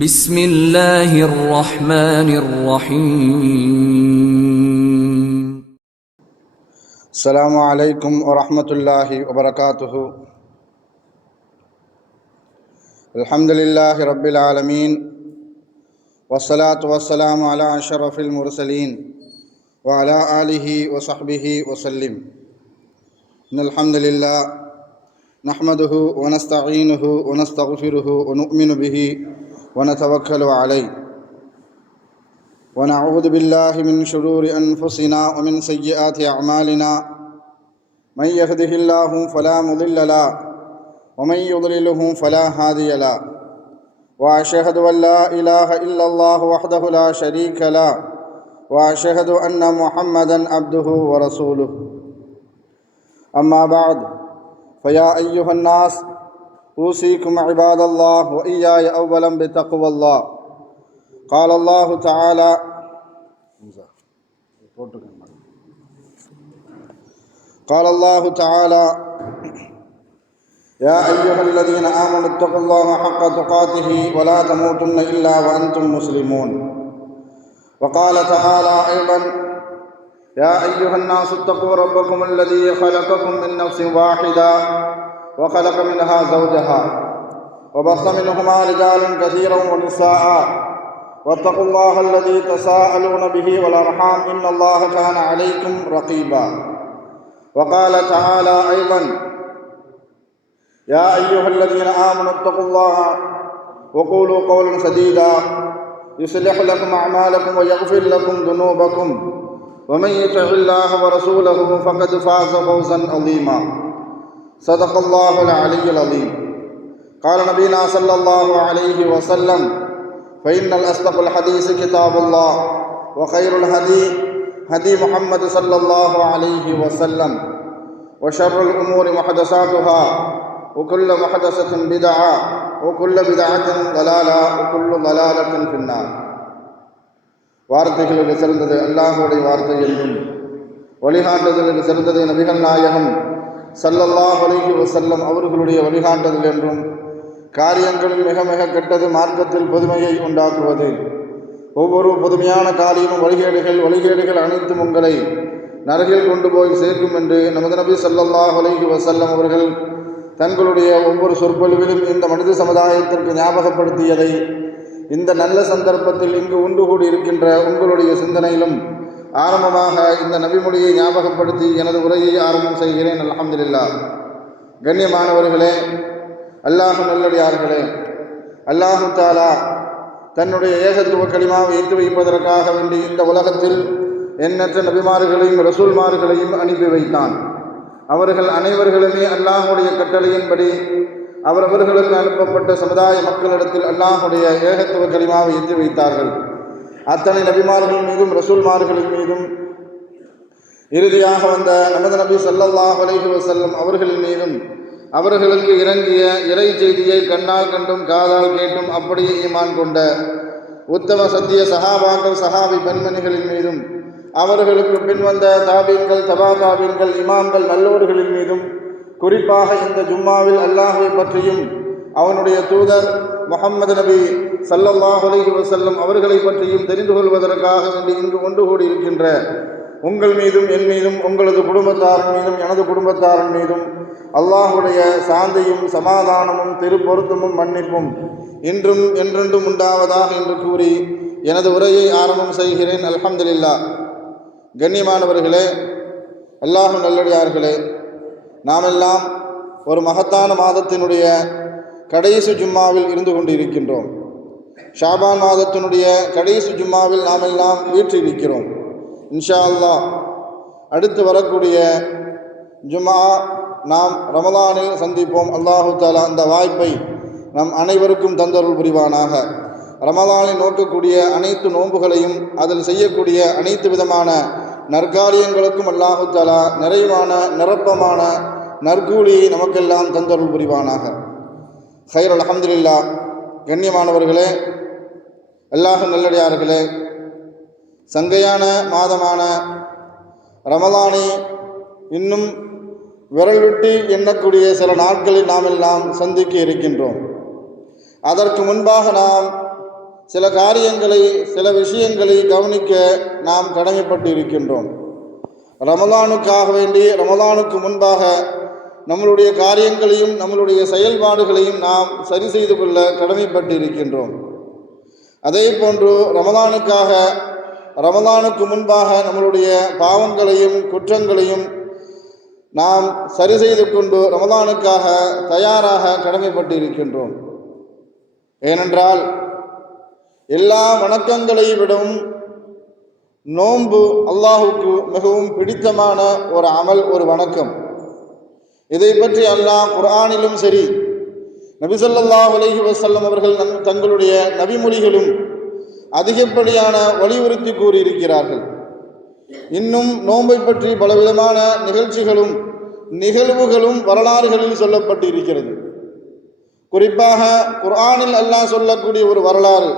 بسم الله الرحمن الرحيم. السلام عليكم ورحمة الله وبركاته. الحمد لله رب العالمين، والصلاة والسلام على أشرف المرسلين وعلى آله وصحبه وسلم. إن الحمد لله نحمده ونستعينه ونستغفره ونؤمن به ونتوكل عليه، ونعوذ بالله من شرور أنفسنا ومن سيئات أعمالنا. من يهده الله فلا مضل له ومن يضلله فلا هادي له، وأشهد أن لا إله إلا الله وحده لا شريك له، وأشهد أن محمدا عبده ورسوله. أما بعد، فيا أيها الناس أوصيكم عباد الله وإياي أولا بتقوى الله. قال الله تعالى: يا أيها الذين آمنوا اتقوا الله حق تقاته ولا تموتن إلا وأنتم مسلمون. وقال تعالى أيضا: يا أيها الناس اتقوا ربكم الذي خلقكم من نفس واحدة وخلق منها زوجها وبث منهما رجالا كثيرا ونساء، واتقوا الله الذي تساءلون به والأرحام إن الله كان عليكم رقيبا. وقال تعالى أيضا: يا أيها الذين آمنوا اتقوا الله وقولوا قولا سديدا يصلح لكم أعمالكم ويغفر لكم ذنوبكم، ومن يطع الله ورسوله فقد فاز فوزا عظيما. صدق الله العلي العظيم. قال نبينا صلى الله عليه وسلم: فإن الأصدق الحديث كتاب الله، وخير الهدي هدي محمد صلى الله عليه وسلم، وشر الأمور محدثاتها، وكل محدثة بدعة، وكل بدعة ضلالة، وكل ضلالة في النار. வார்த்தைகளுக்கு சிறந்தது அல்லாஹ்வுடைய வார்த்தை என்றும், வழிகாட்டுதலுக்கு சிறந்தது நபிகள் நாயகம் ஸல்லல்லாஹு அலைஹி வஸல்லம் அவர்களுடைய வழிகாட்டுதல் என்றும், காரியங்களில் மிக மிக கெட்டது மார்க்கத்தில் புதுமையை உண்டாக்குவது, ஒவ்வொரு புதுமையான காரியமும் வழிகேடுகள் அனைத்தும் உங்களை நரகில் கொண்டு போய் சேர்க்கும் என்று நமது நபி ஸல்லல்லாஹு அலைஹி வஸல்லம் அவர்கள் தங்களுடைய ஒவ்வொரு சொற்பொழிவிலும் இந்த மனித சமுதாயத்திற்கு ஞாபகப்படுத்தியதை இந்த நல்ல சந்தர்ப்பத்தில் இங்கு ஒன்று கூடி இருக்கின்ற உங்களுடைய சிந்தனையிலும் ஆரம்பமாக இந்த நபிமொழியை ஞாபகப்படுத்தி எனது உரையை ஆரம்பம் செய்கிறேன். அல்ஹம்துலில்லாஹ். கண்ணியமானவர்களே, அல்லாஹ் நல்லடியார்களே, அல்லாஹு தஆலா தன்னுடைய ஏகத்துவ கலிமாவை ஏற்றி வைப்பதற்காக வேண்டி இந்த உலகத்தில் எண்ணற்ற நபிமார்களையும் ரசூல்மார்களையும் அனுப்பி வைத்தான். அவர்கள் அனைவர்களுமே அல்லாஹுடைய கட்டளையின்படி அவர்களுக்கு அனுப்பப்பட்ட சமுதாய மக்களிடத்தில் அல்லாஹுடைய ஏகத்துவ கலிமாவை ஏற்றி வைத்தார்கள். அத்தனை நபிமார்கள் மீதும் ரசூல்மார்களின் மீதும் இறுதியாக வந்த நமது நபி ஸல்லல்லாஹு அலைஹி வஸல்லம் அவர்களின் மீதும் அவர்களுக்கு இறங்கிய இறை செய்தியை கண்ணால் கண்டும் காதால் கேட்டும் அப்படியே ஈமான் கொண்ட உத்தம சத்திய சஹாபாக்கள் சஹாபி பெண்மணிகளின் மீதும் அவர்களுக்கு பின்வந்த தாபீன்கள் தபா தாபீன்கள் இமாம்கள் நல்லோர்களின் மீதும் குறிப்பாக இந்த ஜும்மாவில் அல்லாஹ்வை பற்றியும் அவனுடைய தூதர் முஹம்மது நபி ஸல்லல்லாஹு அலைஹி வஸல்லம் அவர்களை பற்றியும் தெரிந்து கொள்வதற்காக வேண்டி இங்கு ஒன்று கூடி இருக்கின்ற உங்கள் மீதும் என் மீதும் உங்களது குடும்பத்தாரின் மீதும் எனது குடும்பத்தாரின் மீதும் அல்லாஹுடைய சாந்தியும் சமாதானமும் திருப்பொருத்தமும் மன்னிப்பும் இன்றும் என்றென்றும் உண்டாவதாக என்று கூறி எனது உரையை ஆரம்பம் செய்கிறேன். அல்ஹம்துலில்லாஹ். கண்ணியமானவர்களே, அல்லாஹ் நல்லடியார்களே, நாமெல்லாம் ஒரு மகத்தான மாதத்தினுடைய கடைசி ஜும்மாவில் இருந்து கொண்டிருக்கின்றோம். ஷாபான் மாதத்தினுடைய கடைசி ஜும்மாவில் நாமெல்லாம் வீற்றிருக்கிறோம். இன்ஷா அல்லாஹ் அடுத்து வரக்கூடிய ஜும்மா நாம் ரமலானில் சந்திப்போம். அல்லாஹு தஆலா அந்த வாய்ப்பை நம் அனைவருக்கும் தந்தருள் புரிவானாக. ரமலானில் நோக்கக்கூடிய அனைத்து நோன்புகளையும் அதில் செய்யக்கூடிய அனைத்து விதமான நற்காரியங்களுக்கும் அல்லாஹு தஆலா நிறைவான நிரப்பமான நற்கூலியை நமக்கெல்லாம் தந்தருள் புரிவானாக. ஹைர். அல்ஹம்துலில்லாஹ். கண்ணியமானவர்களே, அல்லாஹ் நல்லடியார்களே, சங்கையான மாதமான ரமலானை இன்னும் விரல் விட்டு எண்ணக்கூடிய சில நாட்களில் நாம் எல்லாம் சந்திக்க இருக்கின்றோம். அதற்கு முன்பாக நாம் சில காரியங்களை, சில விஷயங்களை கவனிக்க நாம் கடமைப்பட்டு இருக்கின்றோம். ரமலானுக்காக வேண்டி, ரமலானுக்கு முன்பாக நம்மளுடைய காரியங்களையும் நம்மளுடைய செயல்பாடுகளையும் நாம் சரி செய்து கொள்ள கடமைப்பட்டு இருக்கின்றோம். அதே போன்று ரமலானுக்கு முன்பாக நம்மளுடைய பாவங்களையும் குற்றங்களையும் நாம் சரி செய்து கொண்டு ரமலானுக்காக தயாராக கடமைப்பட்டு இருக்கின்றோம். ஏனென்றால் எல்லா வணக்கங்களை விடவும் நோன்பு அல்லாஹுக்கு மிகவும் பிடித்தமான ஒரு அமல், ஒரு வணக்கம். இதை பற்றி அல்லாஹ் குர்ஆனிலும் சரி, நபி ஸல்லல்லாஹு அலைஹி வஸல்லம் அவர்கள் தங்களுடைய நபிமொழிகளும் அதிகப்படியான வலியுறுத்தி கூறியிருக்கிறார்கள். இன்னும் நோன்பை பற்றி பலவிதமான நிகழ்வுகளும் வரலாறுகளில் சொல்லப்பட்டு இருக்கிறது. குறிப்பாக குர்ஆனில் அல்லாஹ் சொல்லக்கூடிய ஒரு வரலாறு,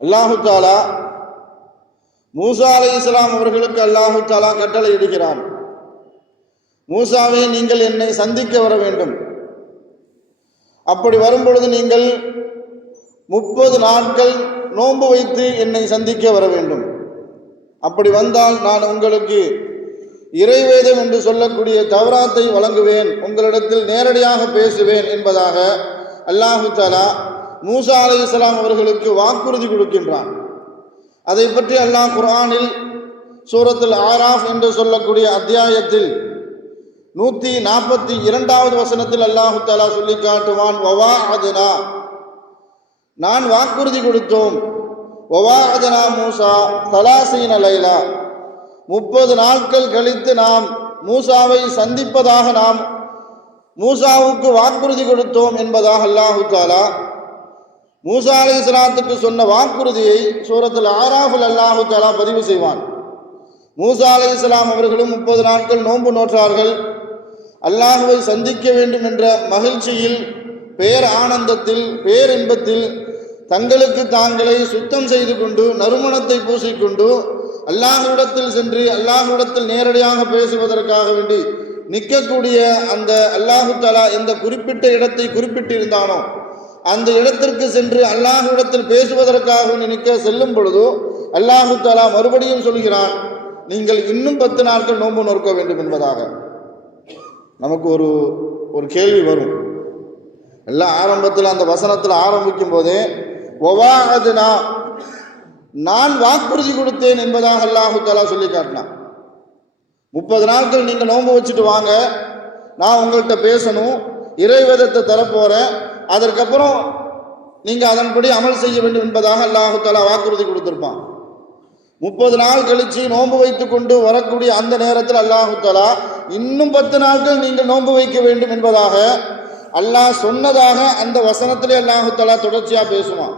அல்லாஹு தஆலா மூசா அலைஹிஸ்ஸலாம் அவர்களுக்கு அல்லாஹு தஆலா கட்டளை இடுகிறான். மூசாவே, நீங்கள் என்னை சந்திக்க வர வேண்டும். அப்படி வரும்பொழுது நீங்கள் 30 நாட்கள் நோன்பு வைத்து என்னை சந்திக்க வர வேண்டும். அப்படி வந்தால் நான் உங்களுக்கு இறைவேதம் என்று சொல்லக்கூடிய தௌராத்தை வழங்குவேன், உங்களிடத்தில் நேரடியாக பேசுவேன் என்பதாக அல்லாஹு தஆலா மூசா அலைஹிஸ்ஸலாம் அவர்களுக்கு வாக்குறுதி கொடுக்கின்றான். அதை பற்றி அல்லாஹ் குர்ஆனில் சூரத்துல் ஆராஃப் என்று சொல்லக்கூடிய அத்தியாயத்தில் 142வது வசனத்தில் அல்லாஹு தஆலா சொல்லி காட்டுவான், வவாஅத்னா, நான் வாக்குறுதி கொடுத்தோம். வவாஅத்னா மூசா 30 லைலா, 30 நாட்கள் கழித்து நாம் மூசாவை சந்திப்பதாக நாம் மூசாவுக்கு வாக்குறுதி கொடுத்தோம் என்பதாக அல்லாஹு தஆலா மூசா அலைஹிஸ்ஸலாத்துக்கு சொன்ன வாக்குறுதியை சூரத்துல் ஆராஃபில் அல்லாஹு தஆலா பதிவு செய்வான். மூசா அலைஹிஸ்ஸலாம் அவர்களும் 30 நாட்கள் நோன்பு நோற்றார்கள். அல்லாஹுவை சந்திக்க வேண்டும் என்ற மகிழ்ச்சியில், பேர் ஆனந்தத்தில், பேரின்பத்தில் தங்களுக்கு தாங்களை சுத்தம் செய்து கொண்டு, நறுமணத்தை பூசிக்கொண்டு அல்லாஹ்விடத்தில் சென்று அல்லாஹ்விடத்தில் நேரடியாக பேசுவதற்காக வேண்டி நிற்கக்கூடிய அந்த அல்லாஹு தஆலா எந்த குறிப்பிட்ட இடத்தை குறிப்பிட்டிருந்தானோ அந்த இடத்திற்கு சென்று அல்லாஹ்விடத்தில் பேசுவதற்காக நிற்க செல்லும் பொழுது அல்லாஹு தஆலா மறுபடியும் சொல்கிறான், நீங்கள் இன்னும் 10 நாட்கள் நோன்பு நோக்க வேண்டும் என்பதாக. நமக்கு ஒரு கேள்வி வரும். எல்லாம் ஆரம்பத்தில் அந்த வசனத்தில் ஆரம்பிக்கும் போதே வவாஅத்னா, நான் வாக்குறுதி கொடுத்தேன் என்பதாக அல்லாஹு தஆலா சொல்லி காட்டினான். 30 நாட்கள் நீங்கள் நோன்பு வச்சுட்டு வாங்க, நான் உங்கள்கிட்ட பேசணும், இறைவேதத்தை தரப்போகிறேன், அதற்கப்புறம் நீங்கள் அதன்படி அமல் செய்ய வேண்டும் என்பதாக அல்லாஹு தஆலா வாக்குறுதி கொடுத்திருப்பான். 30 நாள் கழித்து நோன்பு வைத்து கொண்டு வரக்கூடிய அந்த நேரத்தில் அல்லாஹு தஆலா இன்னும் 10 நாட்கள் நீங்கள் நோன்பு வைக்க வேண்டும் என்பதாக அல்லாஹ் சொன்னதாக அந்த வசனத்திலே அல்லாஹு தஆலா தொடர்ச்சியாக பேசுவான்.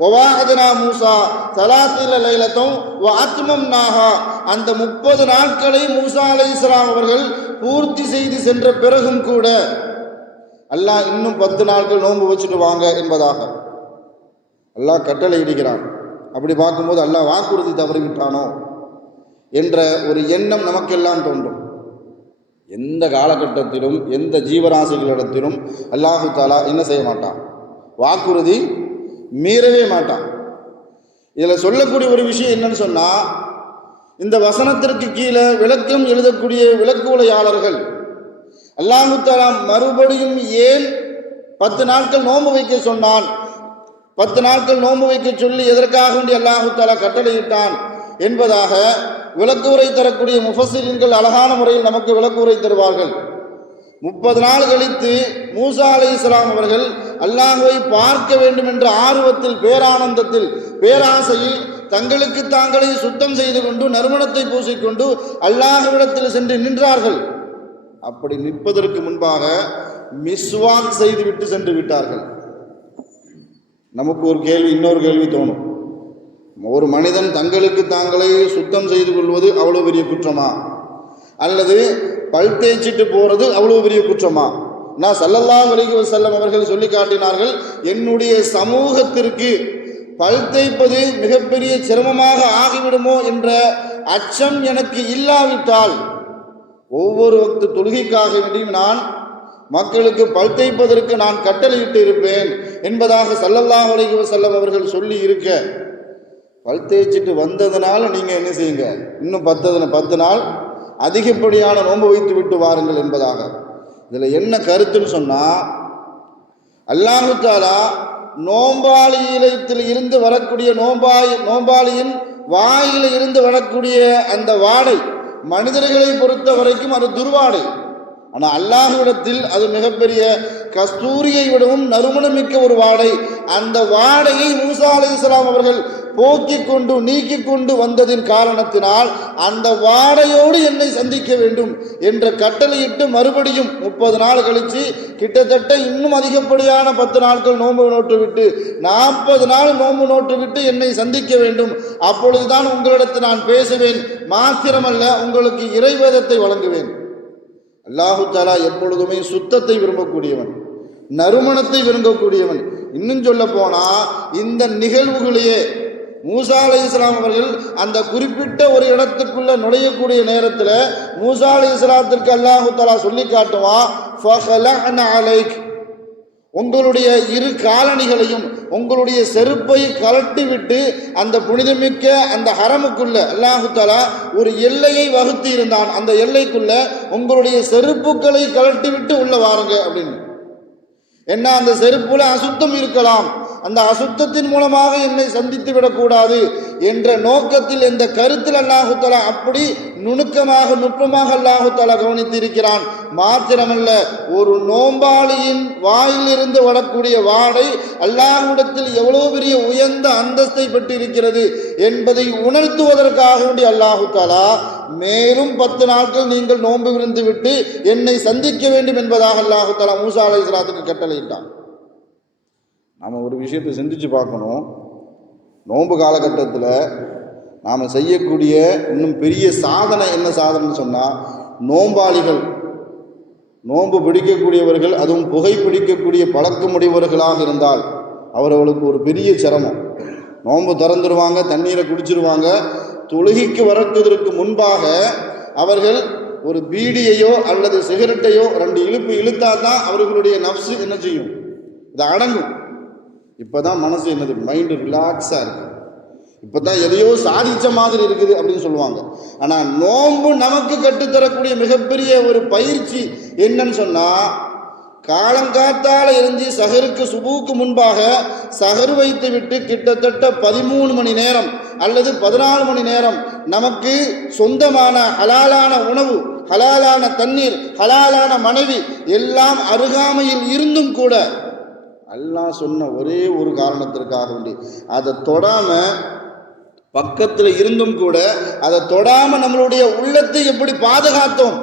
வவாஅத்னா மூசா 30 லைலத்தும் வஅத்மம்னாஹா, அந்த 30 நாட்களை மூசா அலைஹிஸ்ஸலாம் அவர்கள் பூர்த்தி செய்து சென்ற பிறகும் கூட அல்லாஹ் இன்னும் 10 நாட்கள் நோன்பு வச்சுட்டு வாங்க என்பதாக அல்லாஹ் கட்டளை இடுகிறான். அப்படி பார்க்கும்போது அல்லாஹ் வாக்குறுதி தவறிவிட்டானோ என்ற ஒரு எண்ணம் நமக்கெல்லாம் தோன்றும். எந்த காலகட்டத்திலும் எந்த ஜீவராசிகளிடத்திலும் அல்லாஹு தஆலா என்ன செய்ய மாட்டான், வாக்குறுதி மீறவே மாட்டான். இதில் சொல்லக்கூடிய ஒரு விஷயம் என்னன்னு சொன்னால், இந்த வசனத்திற்கு கீழே விளக்கம் எழுதக்கூடிய விளக்கு உரையாளர்கள் அல்லாஹு தஆலா மறுபடியும் ஏன் 10 நாட்கள் நோன்பு வைக்க சொன்னான், 10 நாட்கள் நோன்பு வைக்க சொல்லி எதற்காக வேண்டி அல்லாஹு தஆலா கட்டளையிட்டான் என்பதாக விளக்குரை தரக்கூடிய முஃபஸ்ஸிரீன்கள் அழகான முறையில் நமக்கு விளக்குரை தருவார்கள். 30 நாள் கழித்து மூசா அலைஹிஸ்ஸலாம் அவர்கள் அல்லாஹுவை பார்க்க வேண்டும் என்ற ஆர்வத்தில், பேரானந்தத்தில், பேராசையில் தங்களுக்கு தாங்களே சுத்தம் செய்து கொண்டு நறுமணத்தை பூசிக்கொண்டு அல்லாஹ்விடத்தில் சென்று நின்றார்கள். அப்படி நிற்பதற்கு முன்பாக மிஸ்வாக் செய்துவிட்டு சென்று விட்டார்கள். நமக்கு இன்னொரு கேள்வி தோணும். ஒரு மனிதன் தங்களுக்கு தாங்களே சுத்தம் செய்து கொள்வது அவ்வளோ பெரிய குற்றமா, அல்லது பல் தேய்ச்சிட்டு போகிறது அவ்வளோ பெரிய குற்றமா? நான் ஸல்லல்லாஹு அலைஹி வஸல்லம் அவர்கள் சொல்லி காட்டினார்கள், என்னுடைய சமூகத்திற்கு பல் தேய்ப்பது மிகப்பெரிய சிரமமாக ஆகிவிடுமோ என்ற அச்சம் எனக்கு இல்லாவிட்டால் ஒவ்வொரு வக்து தொழுகைக்காக வேண்டியும் நான் மக்களுக்கு பல் தேய்ப்பதற்கு நான் கட்டளையிட்டு இருப்பேன் என்பதாக ஸல்லல்லாஹு அலைஹி வஸல்லம் அவர்கள் சொல்லி இருக்க, பல் தேய்ச்சிட்டு வந்ததுனால நீங்கள் என்ன செய்யுங்க, இன்னும் 10 நாள் அதிகப்படியான நோன்பு வைத்து விட்டு வாருங்கள் என்பதாக. இதில் என்ன கருத்துன்னு சொன்னால், அல்லாஹு தஆலா நோம்பாளியிலத்தில் இருந்து வரக்கூடிய நோம்பாளியின் வாயில இருந்து வரக்கூடிய அந்த வாடை மனிதர்களை பொறுத்த வரைக்கும் அது துர்வாடை. ஆனால் அல்லாஹ்விடத்தில் அது மிகப்பெரிய கஸ்தூரியை விடவும் நறுமணமிக்க ஒரு வாடை. அந்த வாடையை மூசா அலைஹிஸ்ஸலாம் அவர்கள் போக்கிக் கொண்டு நீக்கிக் கொண்டு வந்ததின் காரணத்தினால் அந்த வாடையோடு என்னை சந்திக்க வேண்டும் என்ற கட்டளையிட்டு மறுபடியும் 30 நாள் கழித்து கிட்டத்தட்ட இன்னும் அதிகப்படியான 10 நாட்கள் நோன்பு நோட்டு விட்டு 40 நாள் நோன்பு நோட்டு விட்டு என்னை சந்திக்க வேண்டும். அப்பொழுதுதான் உங்களிடத்தில் நான் பேசுவேன், மாத்திரமல்ல உங்களுக்கு இறைவேதத்தை வழங்குவேன். அல்லாஹு தஆலா எப்பொழுதுமே சுத்தத்தை விரும்பக்கூடியவன், நறுமணத்தை விரும்பக்கூடியவன். இன்னும் சொல்ல போனா இந்த நிகழ்வுகளையே மூசா அலைஹிஸ்ஸலாம் அவர்கள் அந்த குறிப்பிட்ட ஒரு இடத்துக்குள்ள நுழையக்கூடிய நேரத்தில் மூசா அலைஹிஸ்ஸலாத்திற்கு அல்லாஹு தஆலா சொல்லி காட்டுவான், ஃபஹலஅன அலைக், உங்களுடைய இரு காலணிகளையும் உங்களுடைய செருப்பை கலட்டி விட்டு அந்த புனிதமிக்க அந்த ஹரமுக்குள்ள அல்லாஹு தஆலா ஒரு எல்லையை வகுத்து இருந்தான். அந்த எல்லைக்குள்ள உங்களுடைய செருப்புக்களை கலட்டி விட்டு உள்ள வாருங்க அப்படின்னு. என்ன, அந்த செருப்புல அசுத்தம் இருக்கலாம், அந்த அசுத்தத்தின் மூலமாக என்னை சந்தித்து விடக்கூடாது என்ற நோக்கத்தில், இந்த கருத்தில் அல்லாஹு தஆலா அப்படி நுணுக்கமாக அல்லாஹு தஆலா கவனித்திருக்கிறான். மாத்திரமல்ல, ஒரு நோம்பாளியின் வாயிலிருந்து வரக்கூடிய வாடை அல்லாஹ்விடத்தில் எவ்வளவு பெரிய உயர்ந்த அந்தஸ்தை பெற்றிருக்கிறது என்பதை உணர்த்துவதற்காக வேண்டி அல்லாஹு தஆலா மேலும் 10 நாட்கள் நீங்கள் நோன்பு இருந்து விட்டு என்னை சந்திக்க வேண்டும் என்பதாக அல்லாஹு தஆலா மூசா அலைஹிஸ்ஸலாத்துக்கு கட்டளையிட்டான். நாம் ஒரு விஷயத்தை சிந்திச்சு பார்க்கணும். நோன்பு காலகட்டத்தில் நாம் செய்யக்கூடிய இன்னும் பெரிய சாதனை என்ன சாதனைன்னு சொன்னால், நோம்பாளிகள், நோன்பு பிடிக்கக்கூடியவர்கள், அதுவும் புகை பிடிக்கக்கூடிய பழக்கமுடையவர்களாக இருந்தால் அவர்களுக்கு ஒரு பெரிய சிரமம். நோன்பு திறந்துடுவாங்க, தண்ணீரை குடிச்சிருவாங்க, தொழுகைக்கு வரத்துவதற்கு முன்பாக அவர்கள் ஒரு பீடியையோ அல்லது சிகரெட்டையோ 2 இழுப்பு இழுத்தா தான் அவர்களுடைய நஃப்ஸு என்ன செய்யும், இது அடங்கும். இப்போ தான் மனசு என்னது, மைண்டு ரிலாக்ஸாக இருக்குது, இப்போ தான் எதையோ சாதித்த மாதிரி இருக்குது அப்படின்னு சொல்லுவாங்க. ஆனால் நோன்பு நமக்கு கற்றுத்தரக்கூடிய மிகப்பெரிய ஒரு பயிற்சி என்னன்னு சொன்னால், காலங்காத்தால் எழுந்தி சஹருக்கு சுபூக்கு முன்பாக சஹர் வைத்து விட்டு கிட்டத்தட்ட 13 மணி நேரம் அல்லது 14 மணி நேரம் நமக்கு சொந்தமான ஹலாலான உணவு, ஹலாலான தண்ணீர், ஹலாலான மனைவி எல்லாம் அருகாமையில் இருந்தும் கூட அல்லாஹ் சொன்ன ஒரே ஒரு காரணத்திற்காக வேண்டி அதை தொடாம, பக்கத்தில் இருந்தும் கூட அதை தொடாம நம்மளுடைய உள்ளத்தை எப்படி பாதுகாத்தோம்,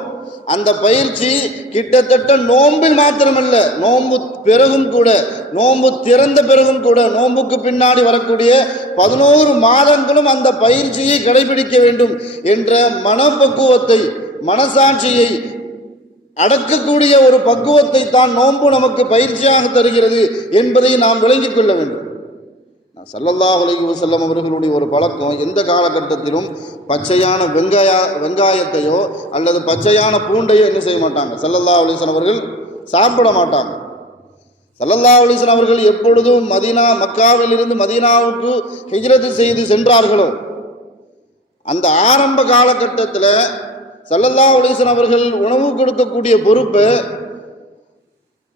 அந்த பயிற்சி கிட்டத்தட்ட நோம்பில் மாத்திரமல்ல, நோன்பு பிறகும் கூட, நோன்பு திறந்த பிறகும் கூட, நோன்புக்கு பின்னாடி வரக்கூடிய 11 மாதங்களும் அந்த பயிற்சியை கடைபிடிக்க வேண்டும் என்ற மனப்பக்குவத்தை, மனசாட்சியை அடக்கக்கூடிய ஒரு பக்குவத்தை தான் நோன்பு நமக்கு பயிற்சியாக தருகிறது என்பதை நாம் விளங்கிக் கொள்ள வேண்டும். ஸல்லல்லாஹு அலைஹி வஸல்லம் அவர்களுடைய ஒரு பழக்கம், எந்த காலகட்டத்திலும் பச்சையான வெங்காயத்தையோ அல்லது பச்சையான பூண்டையோ என்ன செய்ய மாட்டாங்க, ஸல்லல்லாஹு அலைஹி வஸல்லம் அவர்கள் சாப்பிட மாட்டாங்க. ஸல்லல்லாஹு அலைஹி வஸல்லம் அவர்கள் எப்பொழுதும் மக்காவிலிருந்து மதீனாவுக்கு ஹிஜ்ரத் செய்து சென்றார்களோ அந்த ஆரம்ப காலகட்டத்தில் ஸல்லல்லாஹு அலைஹி வஸல்லம் அவர்கள் உணவு கொடுக்கக்கூடிய பொறுப்பை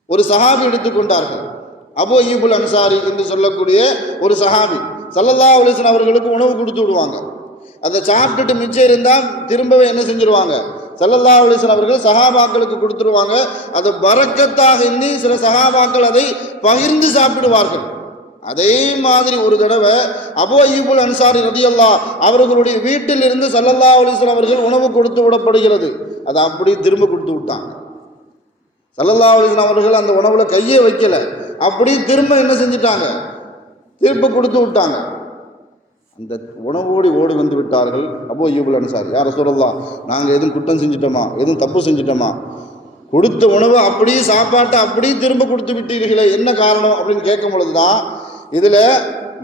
ஒரு சஹாபி எடுத்துக்கொண்டார்கள். அபூ அய்யூபுல் அன்சாரி என்று சொல்லக்கூடிய ஒரு சஹாபி ஸல்லல்லாஹு அலைஹி வஸல்லம் அவர்களுக்கு உணவு கொடுத்து விடுவாங்க. அதை சாப்பிட்டுட்டு மிச்சம் இருந்தால் திரும்பவே என்ன செஞ்சிருவாங்க, ஸல்லல்லாஹு அலைஹி வஸல்லம் அவர்கள் சஹாபாக்களுக்கு கொடுத்துருவாங்க. அது பரக்கத்தாக எண்ணி சில சஹாபாக்கள் அதை பகிர்ந்து சாப்பிடுவார்கள். அதே மாதிரி ஒரு தடவை அபூ அய்யூபுல் அன்சாரி ரலியல்லாஹு அவர்களுடைய வீட்டில் இருந்து ஸல்லல்லாஹு அலைஹி வஸல்லம் அவர்கள் உணவு கொடுத்து விடப்படுகிறது. அதை அப்படி திரும்ப கொடுத்து விட்டாங்க. ஸல்லல்லாஹு அலைஹி வஸல்லம் அவர்கள் அந்த உணவுல கையே வைக்கல, அப்படி திரும்ப என்ன செஞ்சிட்டாங்க, திரும்ப கொடுத்து விட்டாங்க. அந்த உணவோடு ஓடி வந்து விட்டார்கள் அபூ அய்யூபுல் அன்சாரி, யா ரசூலல்லாஹ், நாங்கள் எதுவும் குற்றம் செஞ்சிட்டோமா, எதுவும் தப்பு செஞ்சிட்டோமா, கொடுத்த உணவு அப்படியே சாப்பாட்டை அப்படியே திரும்ப கொடுத்து விட்டீர்களே, என்ன காரணம் அப்படின்னு கேட்கும் பொழுது தான், இதில்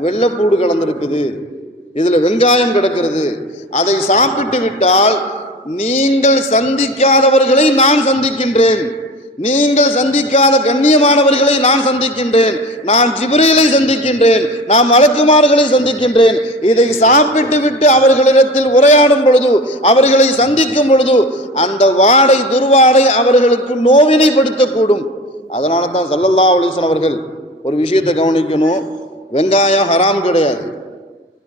வெள்ளைப்பூடு கலந்துருக்குது, இதில் வெங்காயம் கிடக்கிறது, அதை சாப்பிட்டு விட்டால் நீங்கள் சந்திக்காதவர்களை நான் சந்திக்கின்றேன், நீங்கள் சந்திக்காத கண்ணியமானவர்களை நான் சந்திக்கின்றேன், நான் ஜிப்ரீலை சந்திக்கின்றேன், நான் மலக்குமார்களை சந்திக்கின்றேன். இதை சாப்பிட்டு விட்டு அவர்களிடத்தில் உரையாடும் பொழுது, அவர்களை சந்திக்கும் பொழுது அந்த வாடை துர்வாடை அவர்களுக்கு நோவினைப்படுத்தக்கூடும். அதனால தான் ஸல்லல்லாஹு அலைஹி வஸல்லம் அவர்கள் ஒரு விஷயத்தை கவனிக்கணும். வெங்காயம் ஹராம் கிடையாது,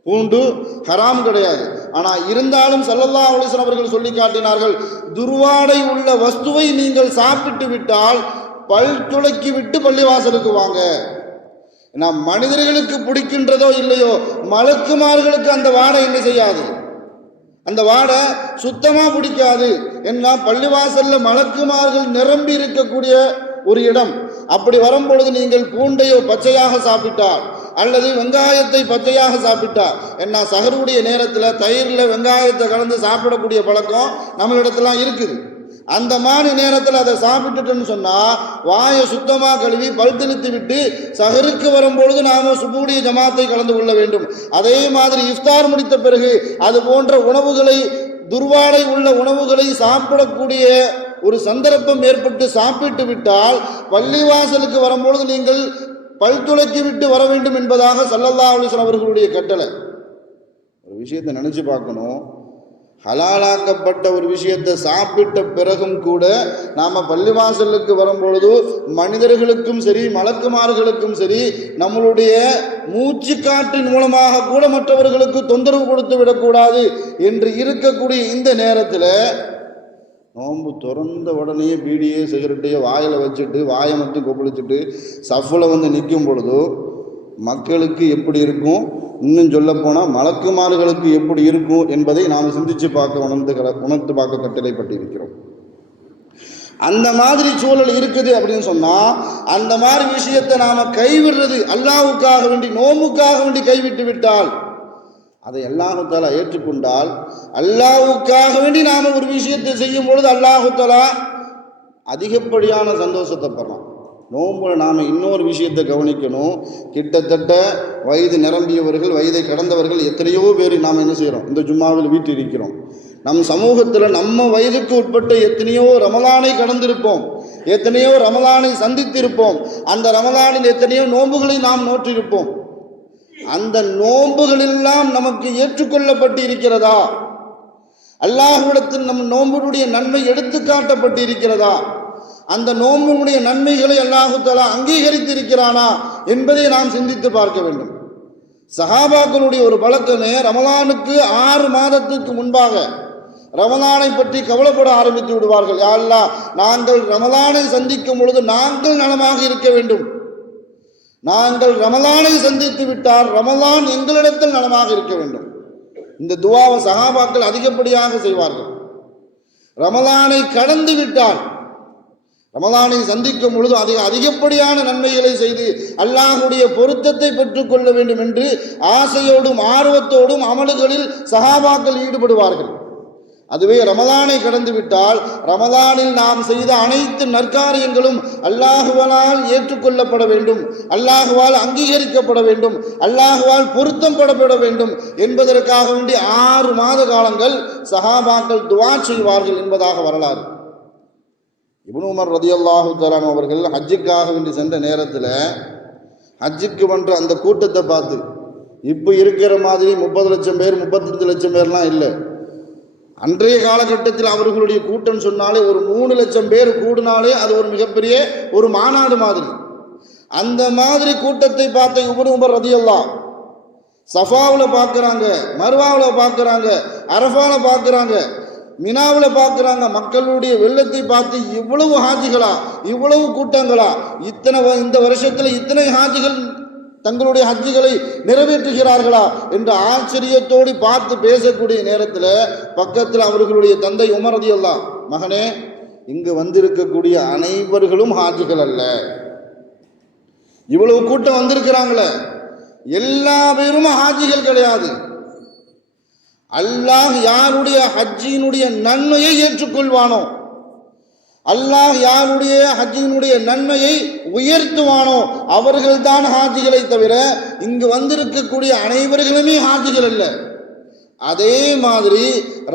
பூண்டு ஹராம் கிடையாது. ஆனால் இருந்தாலும் ஸல்லல்லாஹு அலைஹி வஸல்லம் அவர்கள் சொல்லி காட்டினார்கள், துர்வாடை உள்ள வஸ்துவை நீங்கள் சாப்பிட்டு விட்டால் பல் துளக்கி விட்டு பள்ளிவாசலுக்கு வாங்க. நாம் மனிதர்களுக்கு பிடிக்கின்றதோ இல்லையோ, மலக்குமார்களுக்கு அந்த வாடை என்ன செய்யாது, அந்த வாடை சுத்தமாக பிடிக்காது. ஏன்னா பள்ளிவாசல்ல மலக்குமார்கள் நிரம்பி இருக்கக்கூடிய ஒரு இடம். அப்படி வரும்பொழுது நீங்கள் பூண்டையோ பச்சையாக சாப்பிட்டால் அல்லது வெங்காயத்தை பச்சையாக சாப்பிட்டால், என்ன சஹருடைய நேரத்தில் தயிரில் வெங்காயத்தை கலந்து சாப்பிடக்கூடிய பழக்கம் நம்மளிடத்துலாம் இருக்குது. அந்த மாதிரி நேரத்தில் அதை சாப்பிட்டுட்டுன்னு சொன்னால் வாயை சுத்தமாக கழுவி பல் தெளித்து விட்டு சஹருக்கு வரும்பொழுது நாம் சுபூடைய ஜமாத்தை கலந்து கொள்ள வேண்டும். அதே மாதிரி இஃப்தார் முடித்த பிறகு அது போன்ற உணவுகளை, துர்வாடை உள்ள உணவுகளை சாப்பிடக்கூடிய ஒரு சந்தர்ப்பம் ஏற்பட்டு சாப்பிட்டு விட்டால் பள்ளிவாசலுக்கு வரும்பொழுது நீங்கள் பல் துளக்கி விட்டு வர வேண்டும் என்பதாக ஸல்லல்லாஹு அலைஹி வஸல்லம் அவர்களுடைய கட்டளை. ஒரு விஷயத்தை நினைச்சு பார்க்கணும். ஹலாலாக்கப்பட்ட ஒரு விஷயத்தை சாப்பிட்ட பிறகும் கூட நாம் பள்ளிவாசலுக்கு வரும்பொழுது மனிதர்களுக்கும் சரி மலக்குமார்களுக்கும் சரி நம்மளுடைய மூச்சு காற்றின் மூலமாக கூட மற்றவர்களுக்கு தொந்தரவு கொடுத்து விடக்கூடாது என்று இருக்கக்கூடிய இந்த நேரத்தில் நோன்பு திறந்த உடனே பீடியோ சிகரெட்டையோ வாயில் வச்சுட்டு வாயை மட்டும் கொப்பளிச்சுட்டு சஃபில் வந்து நிற்கும் பொழுதோ மக்களுக்கு எப்படி இருக்கும், இன்னும் சொல்லப்போனால் மலக்குமார்களுக்கு எப்படி இருக்கும் என்பதை நாம் சிந்தித்து பார்க்க உணர்ந்து பார்க்க கட்டளைப்பட்டிருக்கிறோம். அந்த மாதிரி சூழல் இருக்குது அப்படின்னு சொன்னால் அந்த மாதிரி விஷயத்தை நாம் கைவிடுறது, அல்லாஹ்வுக்காக வேண்டி நோம்புக்காக வேண்டி கைவிட்டு விட்டால், அதை அல்லாஹ் தஆலா ஏற்றுக்கொண்டால், அல்லாஹ்வுக்காக வேண்டி நாம் ஒரு விஷயத்தை செய்யும் பொழுது அல்லாஹ் தஆலா அதிகப்படியான சந்தோஷத்தை பெறலாம். நோன்புல நாம் இன்னொரு விஷயத்தை கவனிக்கணும். கிட்டத்தட்ட வயது நிரம்பியவர்கள், வயதை கடந்தவர்கள் எத்தனையோ பேர் நாம் என்ன செய்கிறோம், இந்த ஜும்மாவில் வீட்டு இருக்கிறோம். நம் சமூகத்தில் நம்ம வயதுக்கு உட்பட்ட எத்தனையோ ரமலானை கடந்திருப்போம், எத்தனையோ ரமலானை சந்தித்திருப்போம். அந்த ரமலானில் எத்தனையோ நோன்புகளை நாம் நோற்றிருப்போம். அந்த நோன்புகளெல்லாம் நமக்கு ஏற்றுக்கொள்ளப்பட்டு இருக்கிறதா? அல்லாஹ்விடத்தில் நம் நோன்புடைய நன்மை எடுத்து காட்டப்பட்டு இருக்கிறதா? அந்த நோம்பினுடைய நன்மைகளை அல்லாஹ் தஆலா அங்கீகரித்திருக்கிறானா என்பதை நாம் சிந்தித்து பார்க்க வேண்டும். சஹாபாக்களுடைய ஒரு பழக்கமே ரமலானுக்கு 6 மாதத்துக்கு முன்பாக ரமலானை பற்றி கவலைப்பட ஆரம்பித்து விடுவார்கள். யா அல்லாஹ், நாங்கள் ரமலானை சந்திக்கும் பொழுது நாங்கள் நலமாக இருக்க வேண்டும். நாங்கள் ரமலானை சந்தித்து விட்டால் ரமலான் எங்களிடத்தில் நலமாக இருக்க வேண்டும். இந்த துஆவை சஹாபாக்கள் அதிகப்படியாக செய்வார்கள். ரமலானை கடந்து விட்டால், ரமலானை சந்திக்கும் பொழுது அதிகப்படியான நன்மைகளை செய்து அல்லாஹ்வுடைய பொருத்தத்தை பெற்றுக்கொள்ள வேண்டும் என்று ஆசையோடும் ஆர்வத்தோடும் அமல்களில் சஹாபாக்கள் ஈடுபடுவார்கள். அதுவே ரமலானை கடந்து விட்டால் ரமலானில் நாம் செய்த அனைத்து நற்காரியங்களும் அல்லாஹுவால் ஏற்றுக்கொள்ளப்பட வேண்டும், அல்லாஹுவால் அங்கீகரிக்கப்பட வேண்டும், அல்லாஹுவால் பொருத்தம் படப்பட வேண்டும் என்பதற்காக வேண்டி 6 மாத காலங்கள் சஹாபாக்கள் துஆ செய்வார்கள் என்பதாக வரலாறு. இப்னு உமர் ரலியல்லாஹு தஆலா அவர்கள் ஹஜ்ஜுக்காக வேண்டி சென்ற நேரத்தில் ஹஜ்ஜுக்கு வந்த அந்த கூட்டத்தை பார்த்து, இப்போ இருக்கிற மாதிரி 30 லட்சம் பேர் 35 லட்சம் பேர்லாம் இல்லை. அன்றைய காலகட்டத்தில் அவர்களுடைய கூட்டம் சொன்னாலே ஒரு 3 லட்சம் பேர் கூடினாலே அது ஒரு மிகப்பெரிய ஒரு மாநாடு மாதிரி. அந்த மாதிரி கூட்டத்தை பார்த்த இப்னு உமர் ரலியல்லாஹு சஃபாவில் பார்க்குறாங்க, மர்வாவில் பார்க்குறாங்க, அரஃபாவில் பார்க்குறாங்க, மினாவில் பார்க்குறாங்க. மக்களுடைய வெள்ளத்தை பார்த்து இவ்வளவு ஹாஜிகளா, இவ்வளவு கூட்டங்களா, இந்த வருஷத்தில் இத்தனை ஹாஜிகள் தங்களுடைய ஹஜ்ஜுகளை நிறைவேற்றுகிறார்களா என்ற ஆச்சரியத்தோடு பார்த்து பேசக்கூடிய நேரத்தில் பக்கத்தில் அவர்களுடைய தந்தை உமர் ரலியல்லாஹு, மகனே, இங்கு வந்திருக்கக்கூடிய அனைவர்களும் ஹாஜிகள் அல்ல. இவ்வளவு கூட்டம் வந்திருக்கிறாங்களே, எல்லா பேரும் ஹாஜிகள் கிடையாது. அல்லாஹ் யாருடைய ஹஜ்ஜினுடைய நன்மையை ஏற்றுக்கொள்வானோ, அல்லாஹ் யாருடைய ஹஜ்ஜினுடைய நன்மையை உயர்த்துவானோ அவர்கள்தான் ஹாஜிகளை தவிர இங்கு வந்திருக்கக்கூடிய அனைவர்களுமே ஹாஜிகள் அல்ல. அதே மாதிரி